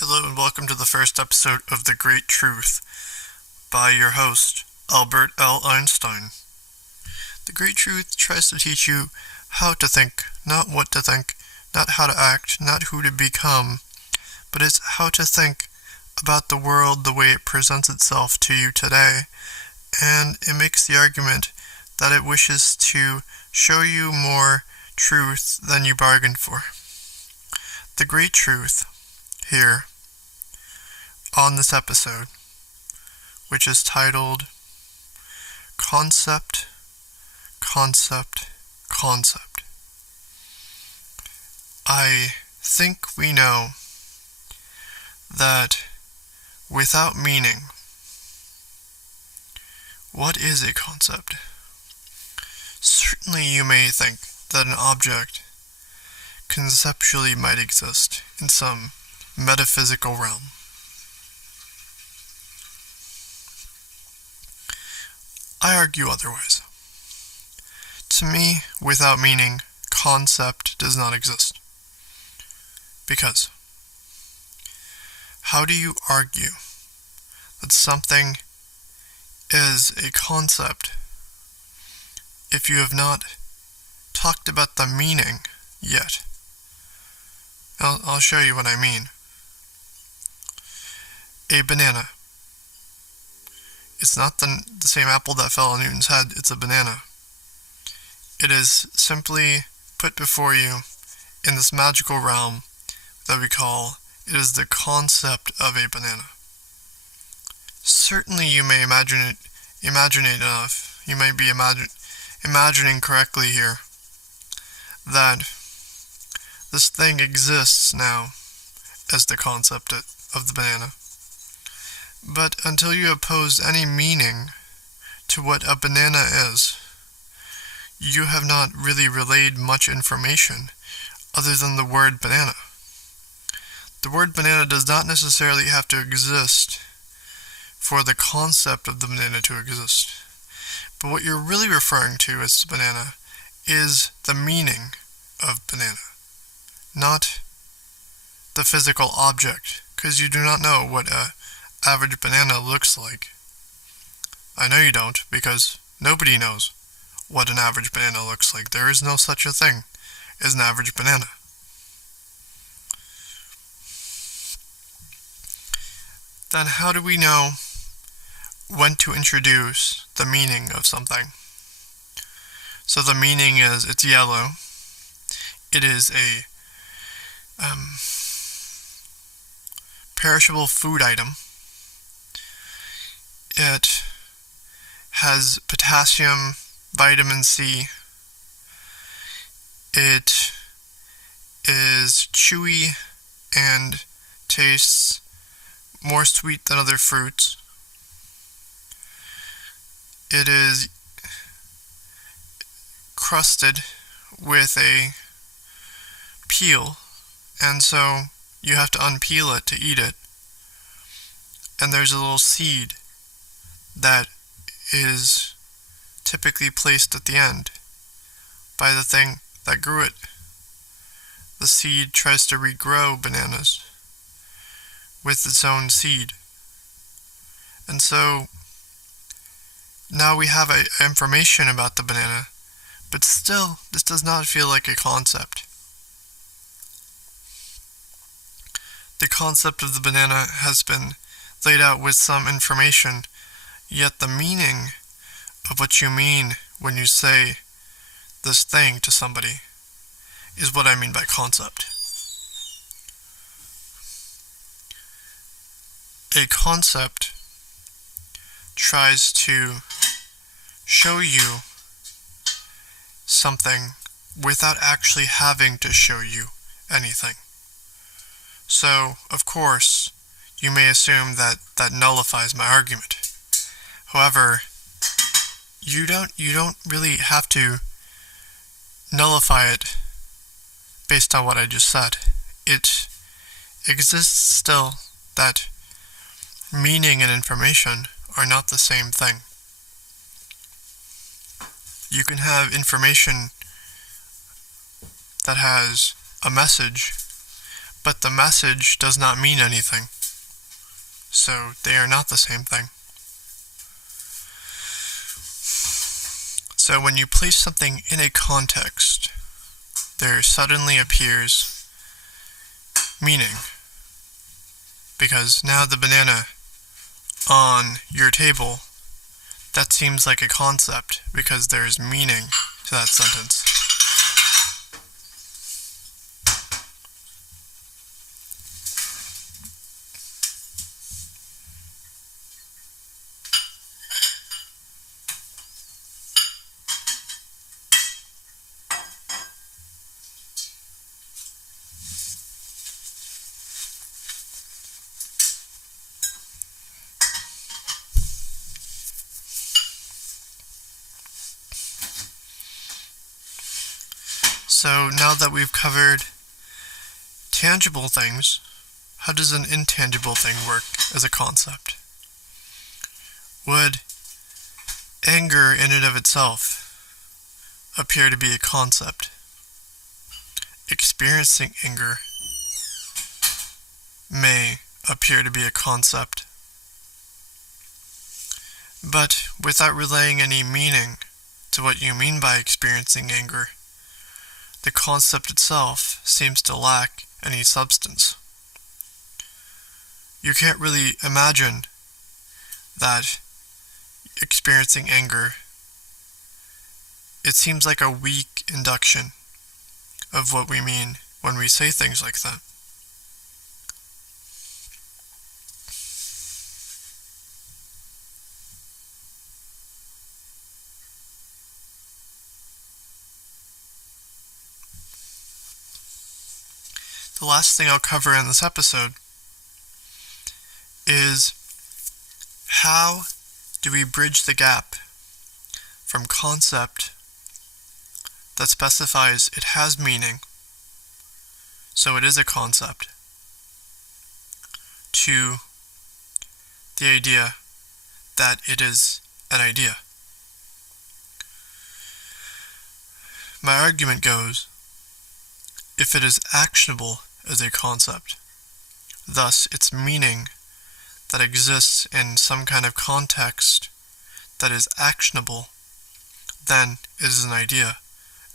Hello and welcome to the first episode of The Great Truth by your host, Albert L. Einstein. The Great Truth tries to teach you how to think, not what to think, not how to act, not who to become, but it's how to think about the world the way it presents itself to you today, and it makes the argument that it wishes to show you more truth than you bargained for. The Great Truth here on this episode, which is titled Concept, Concept, Concept. I think we know that without meaning, what is a concept? Certainly you may think that an object conceptually might exist in some metaphysical realm. I argue otherwise. To me, without meaning, concept does not exist. Because how do you argue that something is a concept if you have not talked about the meaning yet? I'll show you what I mean. A banana. It's not the same apple that fell on Newton's head, it's a banana. It is simply put before you in this magical realm that we call, it is the concept of a banana. Certainly you may imagine it enough. You may be imagining correctly here that this thing exists now as the concept of the banana. But until you oppose any meaning to what a banana is, you have not really relayed much information other than the word banana. The word banana does not necessarily have to exist for the concept of the banana to exist. But what you're really referring to as banana is the meaning of banana, not the physical object, because you do not know what a average banana looks like. I know you don't, because nobody knows what an average banana looks like. There is no such a thing as an average banana. Then how do we know when to introduce the meaning of something? So the meaning is, it's yellow. It is a perishable food item. It has potassium, vitamin C. It is chewy and tastes more sweet than other fruits. It is crusted with a peel, and so you have to unpeel it to eat it. And there's a little seed that is typically placed at the end by the thing that grew it. The seed tries to regrow bananas with its own seed. And so now we have information about the banana, but still this does not feel like a concept. The concept of the banana has been laid out with some information, yet the meaning of what you mean when you say this thing to somebody is what I mean by concept. A concept tries to show you something without actually having to show you anything. So, of course, you may assume that nullifies my argument. However, you don't really have to nullify it based on what I just said. It exists still that meaning and information are not the same thing. You can have information that has a message, but the message does not mean anything. So they are not the same thing. So when you place something in a context, there suddenly appears meaning. Because now the banana on your table, that seems like a concept because there's meaning to that sentence. So now that we've covered tangible things, how does an intangible thing work as a concept? Would anger in and of itself appear to be a concept? Experiencing anger may appear to be a concept, but without relaying any meaning to what you mean by experiencing anger, the concept itself seems to lack any substance. You can't really imagine that experiencing anger, it seems like a weak induction of what we mean when we say things like that. The last thing I'll cover in this episode is how do we bridge the gap from concept that specifies it has meaning, so it is a concept, to the idea that it is an idea. My argument goes, if it is actionable as a concept, thus its meaning that exists in some kind of context that is actionable, then it is an idea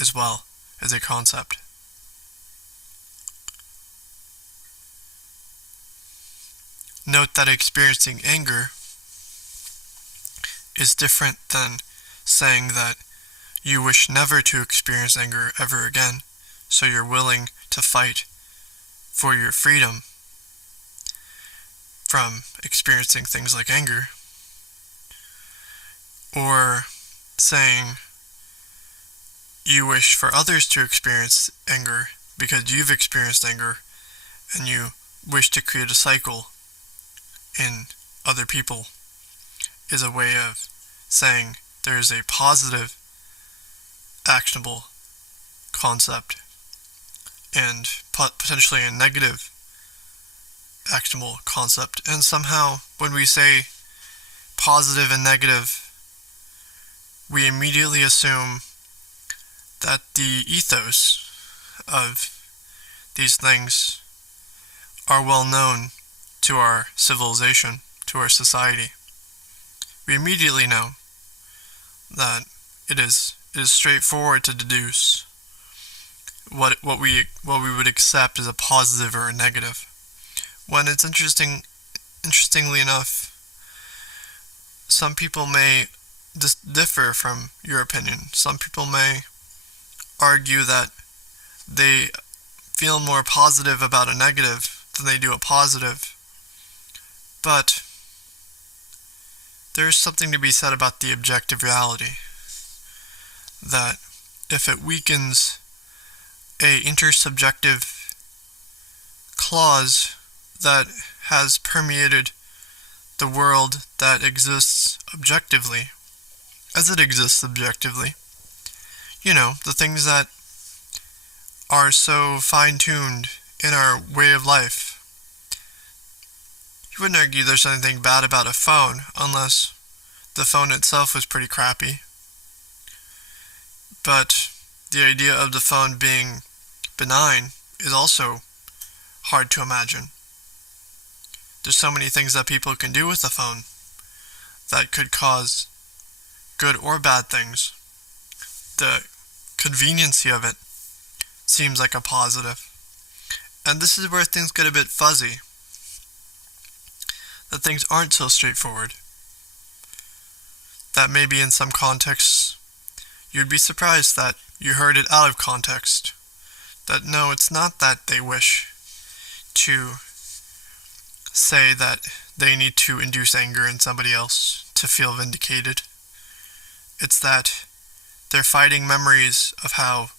as well as a concept. Note that experiencing anger is different than saying that you wish never to experience anger ever again, so you're willing to fight for your freedom from experiencing things like anger. Or saying you wish for others to experience anger because you've experienced anger and you wish to create a cycle in other people is a way of saying there is a positive, actionable concept and potentially a negative, actionable concept. And somehow, when we say positive and negative, we immediately assume that the ethos of these things are well known to our civilization, to our society. We immediately know that it is straightforward to deduce what we would accept as a positive or a negative. When it's interestingly enough, some people may differ from your opinion. Some people may argue that they feel more positive about a negative than they do a positive. But there's something to be said about the objective reality, that if it weakens a intersubjective clause that has permeated the world that exists objectively, as it exists objectively, the things that are so fine-tuned in our way of life. You wouldn't argue there's anything bad about a phone unless the phone itself was pretty crappy. But the idea of the phone being benign is also hard to imagine. There's so many things that people can do with the phone that could cause good or bad things. The conveniency of it seems like a positive. And this is where things get a bit fuzzy. That things aren't so straightforward. That maybe in some contexts, you'd be surprised that you heard it out of context. That no, it's not that they wish to say that they need to induce anger in somebody else to feel vindicated. It's that they're fighting memories of how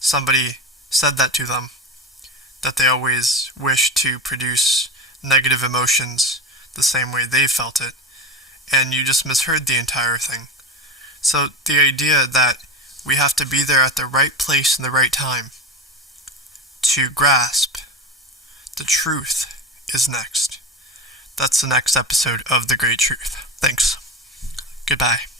somebody said that to them, that they always wish to produce negative emotions the same way they felt it, and you just misheard the entire thing. So the idea that we have to be there at the right place in the right time to grasp the truth is next. That's the next episode of The Great Truth. Thanks. Goodbye.